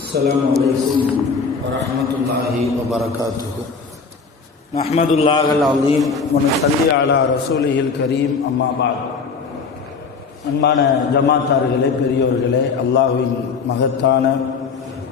السلام عليكم ورحمة الله وبركاته. نحمد الله العظيم ونصلي على رسوله الكريم. أما بعد. அன்பான ஜமாத்தார்களே, பெரியோர்களே, அல்லாஹ்வின் மகத்தான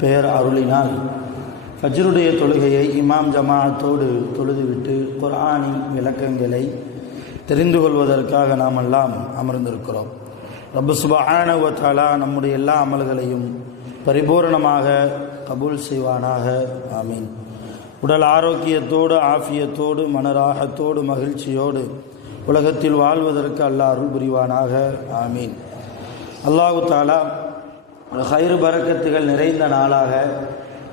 பெயர் அருளினால் ஃபஜ்ருடைய தொழுகையை இமாம் ஜமாஅத்தோடு தொழுதுவிட்டு குர்ஆனின் விளக்கங்களை தெரிந்து கொள்வதற்காக நாம் எல்லாம் அமர்ந்திருக்கிறோம். ரப்பு சுப்ஹானஹு வ தஆலா நம்முடைய எல்லா அமல்களையும் பரிபூர்ணமாக கபூல் செய்வானாக. ஆமீன். உடல் ஆரோக்கியத்தோடு, ஆஃபியத்தோடு, மனராகத்தோடு, மகிழ்ச்சியோடு உலகத்தில் வாழ்வதற்கு அல்லாஹ் அருள் புரிவானாக. ஆமீன். அல்லாஹு தஆலா ஹைர் பரக்கத்துகள் நிறைந்த நாளாக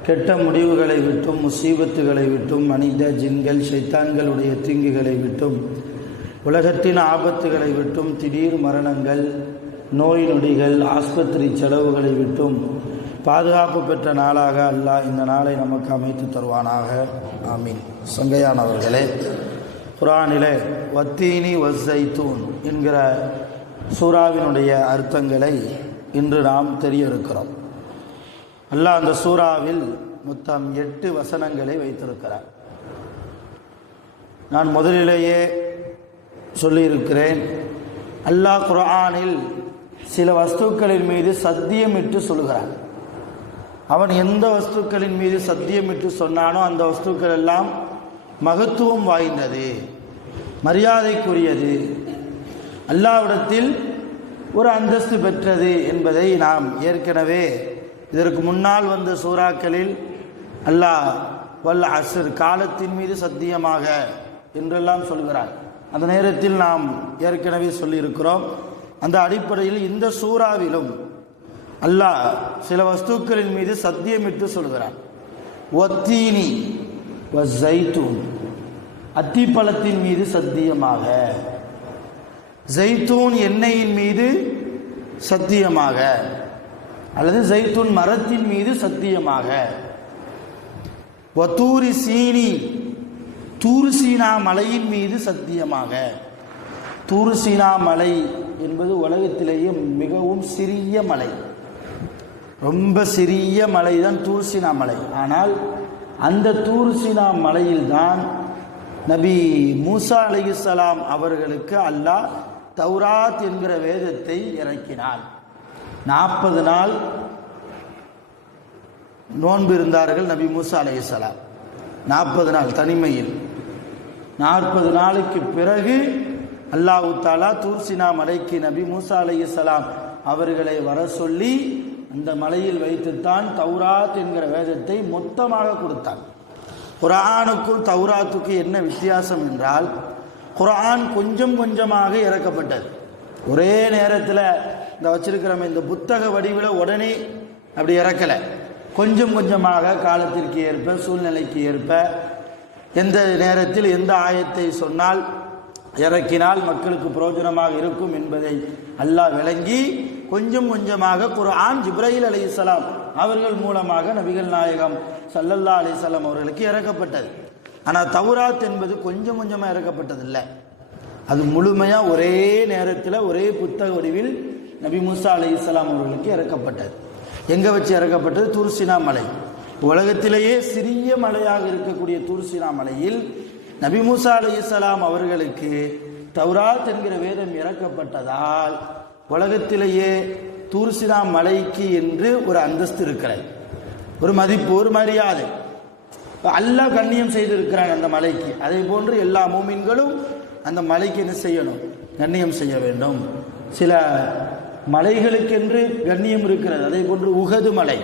கெட்ட முடிவுகளை விட்டும், முசீபத்துகளை விட்டும், மனித ஜின்கள் ஷைத்தான்களுடைய தீங்குகளை விட்டும், உலகத்தின் ஆபத்துகளை விட்டும், திடீர் மரணங்கள், நோய் நொடிகள், ஆஸ்பத்திரி செலவுகளை விட்டும் பாதுகாப்பு பெற்ற நாளாக அல்லாஹ் இந்த நாளை நமக்கு அமைத்து தருவானாக. ஆமீன். சங்கையானவர்களே, குர்ஆனிலே வத்தீனி வஸ்ஸைத்தூன் என்கிற சூறாவினுடைய அர்த்தங்களை இன்று நாம் தெரிய இருக்கிறோம். அல்லாஹ் அந்த சூறாவில் மொத்தம் 8 வசனங்களை வைத்திருக்கிறார். நான் முதலிலேயே சொல்லியிருக்கிறேன், அல்லாஹ் குர்ஆனில் சில வஸ்துக்களின் மீது சத்தியமிட்டு சொல்கிறான். அவன் எந்த வஸ்துக்களின் மீது சத்தியமிட்டு சொன்னானோ அந்த வஸ்துக்கள் எல்லாம் மகத்துவம் வாய்ந்தது, மரியாதைக்குரியது, அல்லாஹ்விடத்தில் ஒரு அந்தஸ்து பெற்றது என்பதை நாம் ஏற்கனவே இதற்கு முன்னால் வந்த சூறாக்களில் அல்லாஹ் வல் அஸ்ர் காலத்தின் மீது சத்தியமாக என்றெல்லாம் சொல்கிறான். அந்த நேரத்தில் நாம் ஏற்கனவே சொல்லியிருக்கிறோம். அந்த அடிப்படையில் இந்த சூறாவிலும் அல்லாஹ் சில வஸ்துக்களின் மீது சத்தியமிட்டு சொல்கிறான். வத்தீனி வஸ்ஸைத்தூன், அத்திப்பழத்தின் மீது சத்தியமாக, ஜைத்தூன் எண்ணெயின் மீது சத்தியமாக, அல்லது ஜைத்தூன் மரத்தின் மீது சத்தியமாக, வத்தூரி சீனி, தூர் சீனா மலையின் மீது சத்தியமாக. தூர் சீனா மலை என்பது உலகத்திலேயே மிகவும் சிறிய மலை, ரொம்ப சிறிய மலை தான் தூர் சீனா மலை. ஆனால் அந்த தூர் சீனா மலையில்தான் நபி மூசா அலைஹிஸ்ஸலாம் அவர்களுக்கு அல்லாஹ் தௌராத் என்கிற வேதத்தை இறக்கினான். 40 நாள் நோன்பு இருந்தார்கள் நபி மூசா அலைஹிஸ்ஸலாம். 40 நாள் தனிமையில். 40 நாளுக்கு பிறகு அல்லாஹ் தஆலா தூர் சீனா மலைக்கு நபி மூசா அலைஹிஸ்ஸலாம் அவர்களை வர சொல்லி அந்த மலையில் வைத்துத்தான் தௌராத் என்கிற வேதத்தை மொத்தமாக கொடுத்தான். குர்ஆனுக்கும் தௌராத்துக்கு என்ன வித்தியாசம் என்றால், குர்ஆன் கொஞ்சம் கொஞ்சமாக இறக்கப்பட்டது. ஒரே நேரத்தில் இந்த வச்சிருக்கிறோம் இந்த புத்தக வடிவில் உடனே அப்படி இறக்கலை. கொஞ்சம் கொஞ்சமாக காலத்திற்கு ஏற்ப, சூழ்நிலைக்கு ஏற்ப, எந்த நேரத்தில் எந்த ஆயத்தை சொன்னால் இறக்கினால் மக்களுக்கு பிரயோஜனமாக இருக்கும் என்பதை அல்லாஹ் விளங்கி கொஞ்சம் கொஞ்சமாக குர்ஆன் ஜிப்ரீல் அலைஹிஸ்ஸலாம் அவர்கள் மூலமாக நபிகள் நாயகம் ஸல்லல்லாஹு அலைஹி வஸல்லம் அவர்களுக்கு இறக்கப்பட்டது. ஆனால் தௌராத் என்பது கொஞ்சம் கொஞ்சமாக இறக்கப்பட்டதில்லை, அது முழுமையாக ஒரே நேரத்தில் ஒரே புத்தக வடிவில் நபி மூசா அலைஹிஸ்ஸலாம் அவர்களுக்கு இறக்கப்பட்டது. எங்கே வச்சு இறக்கப்பட்டது? தூர் சீனா மலை. உலகத்திலேயே சிறிய மலையாக இருக்கக்கூடிய தூர் சீனா மலையில் நபி மூசா அலைஹிஸ்ஸலாம் அவர்களுக்கு தௌராத் என்கிற வேதம் இறக்கப்பட்டதால் உலகத்திலேயே தூர் சீனா மலைக்கு என்று ஒரு அந்தஸ்து இருக்கிறது, ஒரு மதிப்பு, ஒரு மரியாதை. அல்லாஹ் கண்ணியம் செய்திருக்கிறான் அந்த மலைக்கு. அதே போன்று எல்லா மூமின்களும் அந்த மலைக்கு என்ன செய்யணும்? கண்ணியம் செய்ய வேண்டும். சில மலைகளுக்கென்று கண்ணியம் இருக்கிறது. அதே போன்று உஹது மலை,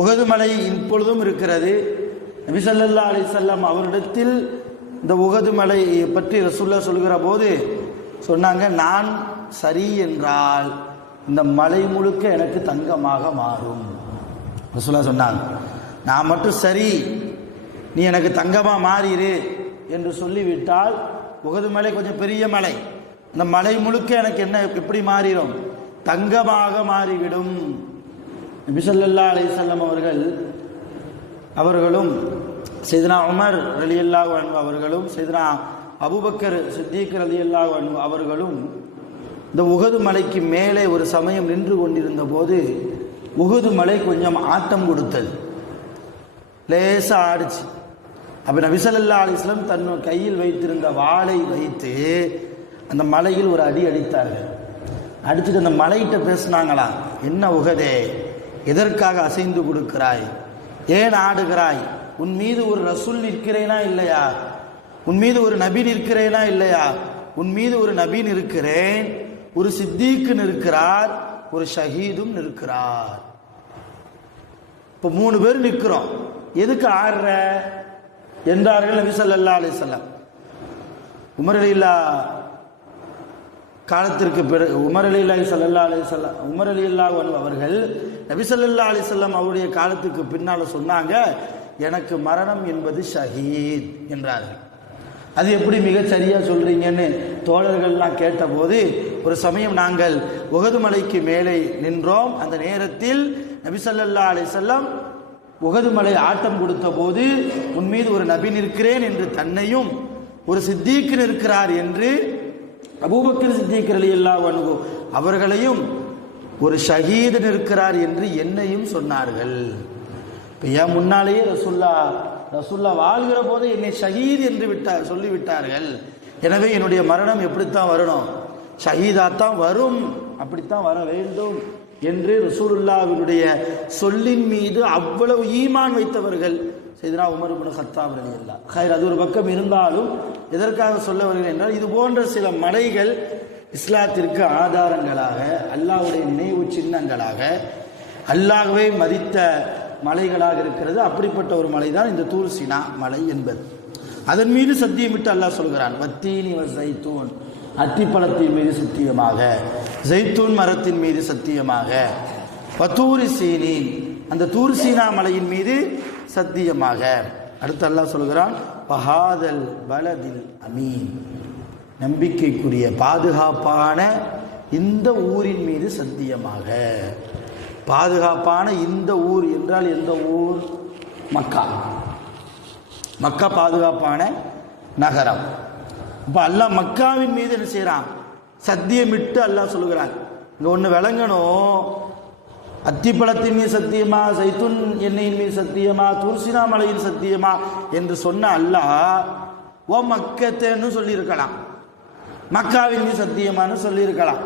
உஹது மலை இப்பொழுதும் இருக்கிறது. நபி ஸல்லல்லாஹு அலைஹி வஸல்லம் அவரிடத்தில் இந்த உஹது மலை பற்றி ரசூலுல்லாஹ் சொல்கிற போது சொன்னாங்க, நான் சரி என்றால் இந்த மலை முழுக்க எனக்கு தங்கமாக மாறும். ரசூலுல்லாஹ் சொன்னாங்க, நான் மட்டும் சரி, நீ எனக்கு தங்கமாக மாறிடு என்று சொல்லிவிட்டால், உஹது மலை கொஞ்சம் பெரிய மலை, அந்த மலை முழுக்க எனக்கு என்ன எப்படி மாறிடும்? தங்கமாக மாறிவிடும். நபி ஸல்லல்லாஹு அலைஹி வஸல்லம் அவர்களும் சையதுனா உமர் ரலியல்லாஹு அன்ஹு அவர்களும் சையதுனா அபூபக்கர் சித்திக் ரலியல்லாஹு அன்ஹு அவர்களும் இந்த உஹது மலைக்கு மேலே ஒரு சமயம் நின்று கொண்டிருந்த போது உஹது மலை கொஞ்சம் ஆட்டம் கொடுத்தது, லேசா ஆடிச்சு. அப்போ நபி ஸல்லல்லாஹு அலைஹி வஸல்லம் தன் கையில் வைத்திருந்த வாளை வைத்து அந்த மலையில் ஒரு அடி அடித்தார்கள். அடிச்சுட்டு அந்த மலையிட்ட பேசினாங்களா, என்ன உஹதே, எதற்காக அசைந்து கொடுக்கிறாய், ஏன் ஆடுகிறாய், உன் மீது ஒரு ரசூல் நிற்கிறேனா இல்லையா, உன் மீது ஒரு நபி நிற்கிறேனா இல்லையா, உன் மீது ஒரு நபி நிற்கிறேன், ஒரு சித்தீக்கு நிற்கிறார், ஒரு ஷஹீதும் நிற்கிறார். இப்போ 3 பேர் நிற்கிறோம், எதுக்கு ஆடுற என்றார்கள் நபி ஸல்லல்லாஹு அலைஹி வஸல்லம். உமர் ரலியல்லாஹு காலத்திற்கு பிறகு உமர் ரலியல்லாஹு அன்ஹு அவர்கள் நபி ஸல்லல்லாஹு அலைஹி வஸல்லம் அவருடைய காலத்துக்கு பின்னால் சொன்னாங்க, எனக்கு மரணம் என்பது ஷஹீத் என்றார்கள். அது எப்படி மிக சரியா சொல்றீங்கன்னு தோழர்கள்லாம் கேட்டபோது, ஒரு சமயம் நாங்கள் உஹது மலைக்கு மேலே நின்றோம். அந்த நேரத்தில் நபி ஸல்லல்லாஹு அலைஹி வஸல்லம் உஹது மலை ஆட்டம் கொடுத்த போது, உன் மீது ஒரு நபி நிற்கிறேன் என்று தன்னையும், ஒரு சித்தீக் நிற்கிறார் என்று அபூபக்கர் சித்திக் ரலியல்லாஹு அன்ஹு அவர்களையும், ஒரு ஷஹீத் நிற்கிறார் என்று என்னையும் சொன்னார்கள். இப்போ என் முன்னாலேயே ரசூல்லா வாழ்கிற போது என்னை ஷஹீத் என்று சொல்லிவிட்டார்கள். எனவே என்னுடைய மரணம் எப்படித்தான் வரணும், ஷஹீதாத்தான் வரும், அப்படித்தான் வர வேண்டும் என்று ரசூலுல்லாஹ்வினுடைய சொல்லின் மீது அவ்வளவு ஈமான் வைத்தவர்கள் சையதுனா உமர் இப்னு கத்தாப் ரலியல்லாஹு அன்ஹு. அது ஒரு பக்கம் இருந்தாலும் எதற்காக சொல்ல வருகிறேன் என்றால், இது போன்ற சில மலைகள் இஸ்லாத்திற்கு ஆதாரங்களாக, அல்லாஹ்வுடைய நினைவு சின்னங்களாக, அல்லாஹ்வை மதித்த மலைகளாக இருக்கிறது. அப்படிப்பட்ட ஒரு மலை தான் இந்த தூர் சீனா மலை என்பது. அதன் மீது சத்தியமிட்டு அல்லாஹ் சொல்கிறான், வத்தீனி வ ஸைத்தூன், அத்திப்பழத்தின் மீது சத்தியமாக, ஜைத்தூன் மரத்தின் மீது சத்தியமாக, வத்தூரி சீனீன், அந்த தூர் சீனா மலையின் மீது சத்தியமாக. அடுத்து அல்லாஹ் சொல்கிறான், வஹாதல் பலதில் அமீன், நம்பிக்கைக்குரிய பாதுகாப்பான இந்த ஊரின் மீது சத்தியமாக. பாதுகாப்பான இந்த ஊர் என்றால் எந்த ஊர்? மக்கா. மக்கா பாதுகாப்பான நகரம். இப்போ அல்லாஹ் மக்காவின் மீது என்ன செய்யறான்? சத்தியமிட்டு அல்லாஹ் சொல்கிறான். இங்க ஒன்று விளங்கணும், அத்திப்பழத்தின் மீது சத்தியமா, சைத்துன் எண்ணெயின் மீது சத்தியமா, துர்சினா மலையின் சத்தியமா என்று சொன்ன அல்லாஹ் ஓ மக்கத்தேன்னு சொல்லியிருக்கலாம், மக்காவின் மீது சத்தியமானு சொல்லியிருக்கலாம்.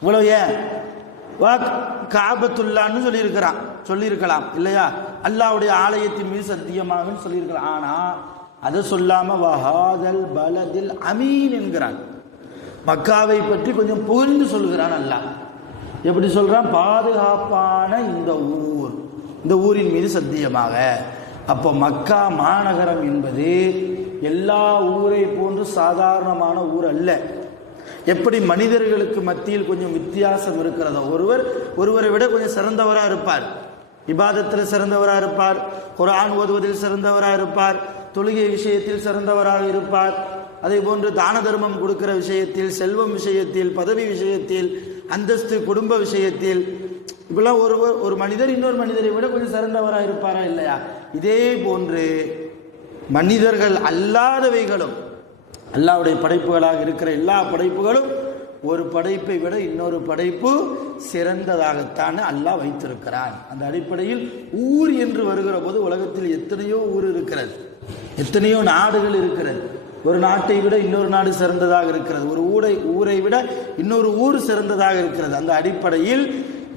இவ்வளவு ஏன் வா காபத்துல்லான்னு சொல்லியிருக்கலாம் இல்லையா, அல்லாஹ்வுடைய ஆலயத்தின் மீது சத்தியமாக சொல்லியிருக்கலாம். ஆனா அதை சொல்லாம வஹாதல் பலதில் அமீன் என்கிறான். மக்காவை பற்றி கொஞ்சம் புகழ்ந்து சொல்கிறான் அல்லாஹ். எப்படி சொல்றான்? பாதுகாப்பான இந்த ஊர், இந்த ஊரின் மீது சத்தியமாக. அப்போ மக்கா மாநகரம் என்பது எல்லா ஊரை போன்று சாதாரணமான ஊர் அல்ல. எப்படி மனிதர்களுக்கு மத்தியில் கொஞ்சம் வித்தியாசம் இருக்கிறதோ, ஒருவரை விட கொஞ்சம் சிறந்தவராக இருப்பார், இபாதத்தில் சிறந்தவராக இருப்பார், குர்ஆன் ஓதுவதில் சிறந்தவராக இருப்பார், தொழுகை விஷயத்தில் சிறந்தவராக இருப்பார், அதே போன்று தான தர்மம் கொடுக்கிற விஷயத்தில், செல்வம் விஷயத்தில், பதவி விஷயத்தில், அந்தஸ்து, குடும்ப விஷயத்தில், இப்பெல்லாம் ஒரு மனிதர் இன்னொரு மனிதரை விட கொஞ்சம் சிறந்தவராக இருப்பாரா இல்லையா? இதே போன்று மனிதர்கள் அல்லாதவைகளும், அல்லாஹ்வுடைய படைப்புகளாக இருக்கிற எல்லா படைப்புகளும் ஒரு படைப்பை விட இன்னொரு படைப்பு சிறந்ததாகத்தான் அல்லாஹ் வைத்திருக்கிறான். அந்த அடிப்படையில் ஊர் என்று வருகிற போது உலகத்தில் எத்தனையோ ஊர் இருக்கிறது, எத்தனையோ நாடுகள் இருக்கிறது. ஒரு நாட்டை விட இன்னொரு நாடு சிறந்ததாக இருக்கிறது, ஒரு ஊரை விட இன்னொரு ஊர் சிறந்ததாக இருக்கிறது. அந்த அடிப்படையில்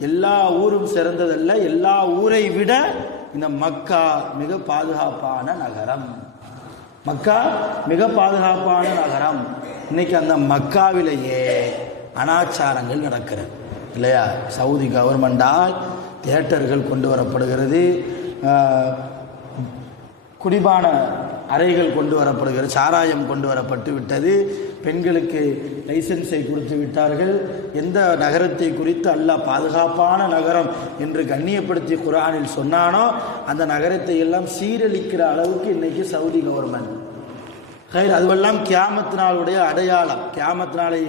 எல்லா ஊரும் சிறந்ததல்ல, எல்லா ஊரை விட இந்த மக்கா மிக பாதுகாப்பான நகரம். மக்கா மிக பாதுகாப்பான நகரம். இன்னைக்கு அந்த மக்காவிலேயே அனாச்சாரங்கள் நடக்கிறது இல்லையா? சவுதி கவர்மெண்டால் தியேட்டர்கள் கொண்டு வரப்படுகிறது, குடிபான அறைகள் கொண்டு வரப்படுகிறது, சாராயம் கொண்டு வரப்பட்டு விட்டது, பெண்களுக்கு லைசன்ஸை கொடுத்து விட்டார்கள். எந்த நகரத்தை குறித்து அல்லாஹ் பாதுகாப்பான நகரம் என்று கண்ணியப்படுத்தி குர்ஆனில் சொன்னானோ அந்த நகரத்தை எல்லாம் சீரழிக்கிற அளவுக்கு இன்னைக்கு சவுதி கவர்மெண்ட். அதுவெல்லாம் கியாமத் நாளுடைய அடையாளம். கியாமத் நாளை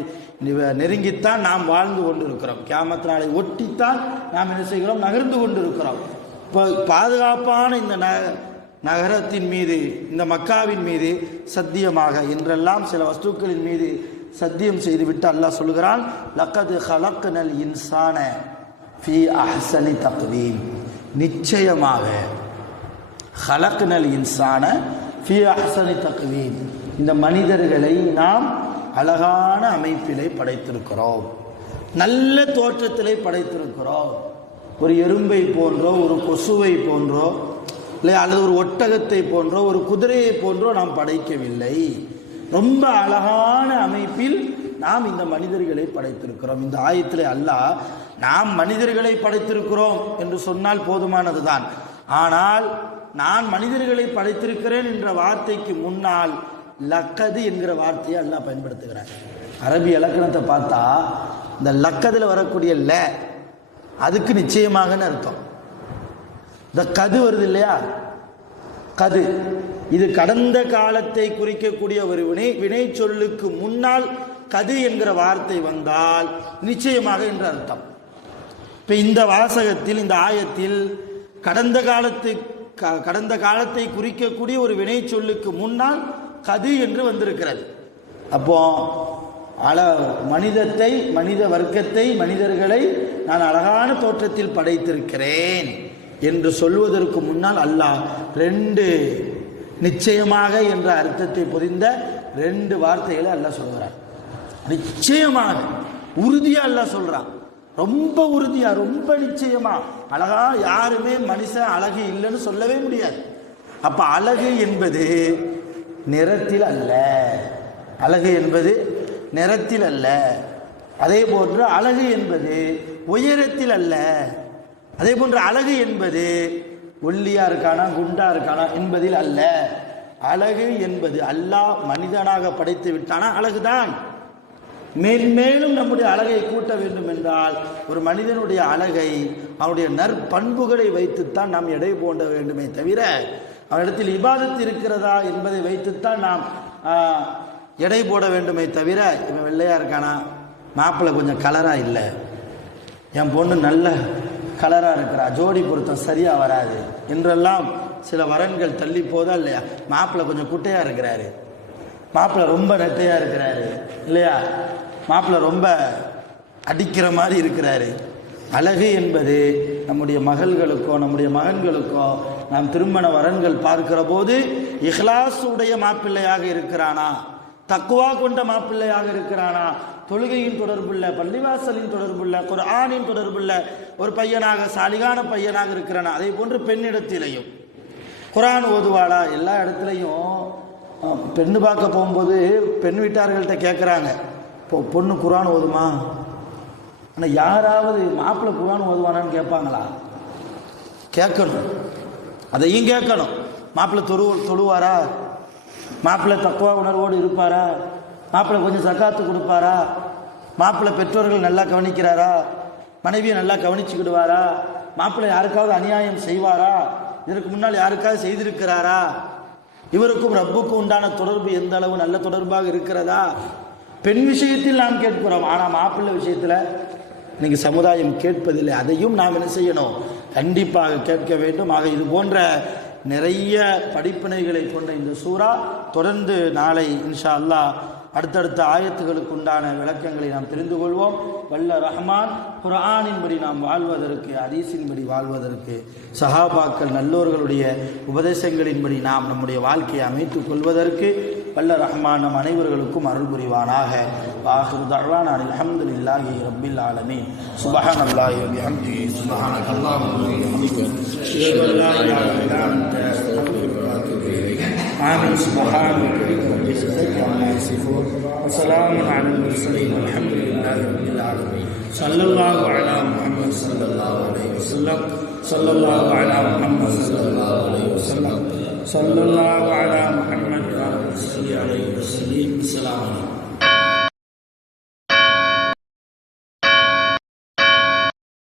நெருங்கித்தான் நாம் வாழ்ந்து கொண்டிருக்கிறோம், கியாமத் நாளை ஒட்டித்தான் நாம் என்ன செய்கிறோம்? நகர்ந்து கொண்டிருக்கிறோம். இப்போ பாதுகாப்பான இந்த நகரத்தின் மீது, இந்த மக்காவின் மீது சத்தியமாக என்றெல்லாம் சில வஸ்துக்களின் மீது சத்தியம் செய்துவிட்டு அல்லாஹ் சொல்கிறான், லக்கது ஹலக்னல் இன்சான ஃபீ அஹ்ஸனி தக்வீம், நிச்சயமாக ஹலக்னல் இன்சான ஃபீ அஹ்ஸனி தக்வீம், இந்த மனிதர்களை நாம் அழகான அமைப்பிலே படைத்திருக்கிறோம், நல்ல தோற்றத்திலே படைத்திருக்கிறோம். ஒரு எறும்பை போன்றோ ஒரு கொசுவை போன்றோ இல்லை அல்லது ஒரு ஒட்டகத்தை போன்றோ ஒரு குதிரையை போன்றோ நாம் படைக்கவில்லை. ரொம்ப அழகான அமைப்பில் நாம் இந்த மனிதர்களை படைத்திருக்கிறோம். இந்த ஆயத்திலே அல்லாஹ் நாம் மனிதர்களை படைத்திருக்கிறோம் என்று சொன்னால் போதுமானதுதான். ஆனால் நான் மனிதர்களை படைத்திருக்கிறேன் என்ற வார்த்தைக்கு முன்னால் லக்கது என்கிற வார்த்தையை அல்லாஹ் பயன்படுத்துகிறார். அரபி இலக்கணத்தை பார்த்தா இந்த லக்கதில் வரக்கூடிய ல அதுக்கு நிச்சயமாகன்னு அர்த்தம். இந்த கது வருது இல்லையா, கது, இது கடந்த காலத்தை குறிக்கக்கூடிய ஒரு வினை சொல்லுக்கு முன்னால் கது என்கிற வார்த்தை வந்தால் நிச்சயமாக என்று அர்த்தம். இப்போ இந்த வாசகத்தில் இந்த ஆயத்தில் கடந்த காலத்தை குறிக்கக்கூடிய ஒரு வினை சொல்லுக்கு முன்னால் கது என்று வந்திருக்கிறது. அப்போ மனித வர்க்கத்தை மனிதர்களை நான் அழகான தோற்றத்தில் படைத்திருக்கிறேன் என்று சொல்வதற்கு முன்னால் அல்லாஹ் ரெண்டு நிச்சயமாக என்ற அர்த்தத்தை பொதிந்த ரெண்டு வார்த்தைகளை அல்லாஹ் சொல்கிறார். நிச்சயமாக உறுதியா அல்லாஹ் சொல்றான், ரொம்ப உறுதியா, ரொம்ப நிச்சயமா. அழகா யாருமே மனுஷன் அழகு இல்லைன்னு சொல்லவே முடியாது. அப்ப அழகு என்பது நிறத்தில் அல்ல, அழகு என்பது நிறத்தில் அல்ல. அதே போன்று அழகு என்பது உயரத்தில் அல்ல. அதே போன்று அழகு என்பது ஒல்லியா இருக்கானா குண்டா இருக்கானா என்பதில் அல்ல. அழகு என்பது அல்லாஹ் மனிதனாக படைத்து விட்டானா அழகுதான். மேன்மேலும் நம்முடைய அழகை கூட்ட வேண்டும் என்றால் ஒரு மனிதனுடைய அழகை அவனுடைய நற்பண்புகளை வைத்துத்தான் நாம் எடை போட வேண்டுமே தவிர அவனிடத்தில் இபாதத் இருக்கிறதா என்பதை வைத்துத்தான் நாம் எடை போட வேண்டுமே தவிர இவன் வெள்ளையா இருக்கானா, மாப்பிள்ளை கொஞ்சம் கலரா இல்லை, என் பொண்ணு நல்ல கலரா இருக்கிறா, ஜோடி பொருத்தம் சரியா வராது என்றெல்லாம் சில வரன்கள் தள்ளி போதா இல்லையா. மாப்பிள்ளை கொஞ்சம் குட்டையா இருக்கிறாரு, மாப்பிள்ளை ரொம்ப நெட்டையா இருக்கிறாரு இல்லையா, மாப்பிள்ளை ரொம்ப அடிக்கிற மாதிரி இருக்கிறாரு. அழகு என்பது நம்முடைய மகள்களுக்கோ நம்முடைய மகன்களுக்கோ நாம் திருமண வரன்கள் பார்க்கிற போது இஹ்லாஸ் உடைய மாப்பிள்ளையாக இருக்கிறானா, தக்குவா கொண்ட மாப்பிள்ளையாக இருக்கிறானா, தொழுகையின் தொடர்புள்ள, பள்ளிவாசலின் தொடர்புள்ள, குர்ஆனின் தொடர்புள்ள ஒரு பையனாக, சாலிகான பையனாக இருக்கிறானா. அதே போன்று பெண்ணிடத்திலையும் குர்ஆன் ஓதுவாளா. எல்லா இடத்துலையும் பெண்ணு பார்க்க போகும்போது பெண் வீட்டார்கள்ட்ட கேட்குறாங்க, இப்போ பொண்ணு குர்ஆன் ஓதுமா? ஆனால் யாராவது மாப்பிள்ளை குர்ஆன் ஓதுவானான்னு கேட்பாங்களா? கேட்கணும், அதையும் கேட்கணும். மாப்பிள்ளை தொழுவாரா, மாப்பிள்ளை தக்குவா உணர்வோடு இருப்பாரா, மாப்பிள்ளை கொஞ்சம் சக்காத்து கொடுப்பாரா, மாப்பிள்ளை பெற்றோர்கள் நல்லா கவனிக்கிறாரா, மனைவியை நல்லா கவனிச்சுக்கிடுவாரா, மாப்பிள்ளை யாருக்காவது அநியாயம் செய்வாரா, இதற்கு முன்னால் யாருக்காவது செய்திருக்கிறாரா, இவருக்கும் ரப்புக்கும் உண்டான தொடர்பு எந்த அளவு நல்ல தொடர்பாக இருக்கிறதா. பெண் விஷயத்தில் நாம் கேட்கிறோம், ஆனால் மாப்பிள்ளை விஷயத்தில் இன்னைக்கு சமுதாயம் கேட்பதில்லை. அதையும் நாம் என்ன செய்யணும், கண்டிப்பாக கேட்க வேண்டும். ஆக இது போன்ற நிறைய படிப்பினைகளை கொண்ட இந்த சூரா தொடர்ந்து நாளை இன்ஷா அல்லாஹ் அடுத்தடுத்த ஆயத்துகளுக்கு உண்டான விளக்கங்களை நாம் தெரிந்து கொள்வோம். வல்ல ரஹ்மான் குர்ஆனின்படி நாம் வாழ்வதற்கு, ஹதீஸின்படி வாழ்வதற்கு, சஹாபாக்கள் நல்லோர்களுடைய உபதேசங்களின்படி நாம் நம்முடைய வாழ்க்கையை அமைத்துக் கொள்வதற்கு வல்ல ரஹ்மான் நம் அனைவர்களுக்கும் அருள் புரிவானாக. வாஹிரு தஅவானா அல்ஹம்துலில்லாஹி ரப்பில் ஆலமீன். சுப்ஹானல்லாஹி வ பிஹம்திஹி சுப்ஹானக்கல்லாஹும்ம வ பிஹம்திக அஷ்ஹது அன் லா இலாஹா இல்லா அன்த அஸ்தக்ஃபிருக வ அத்தூபு இலைக். ஆமீன். சுப்ஹானக ரப்பில் இஸ்ஸத்தி அம்மா யசிஃபூன் வ ஸலாமுன் அலல் முர்ஸலீன் வல்ஹம்துலில்லாஹி ரப்பில் ஆலமீன். ஸல்லல்லாஹு அலா முஹம்மத் ஸல்லல்லாஹு அலைஹி வஸல்லம். ஸல்லல்லாஹு அலா முஹம்மத் ஸல்லல்லாஹு அலைஹி வஸல்லம். ஸல்லல்லாஹு அலா முஹம்மத் வ அலா ஆலிஹி வஸல்லம்.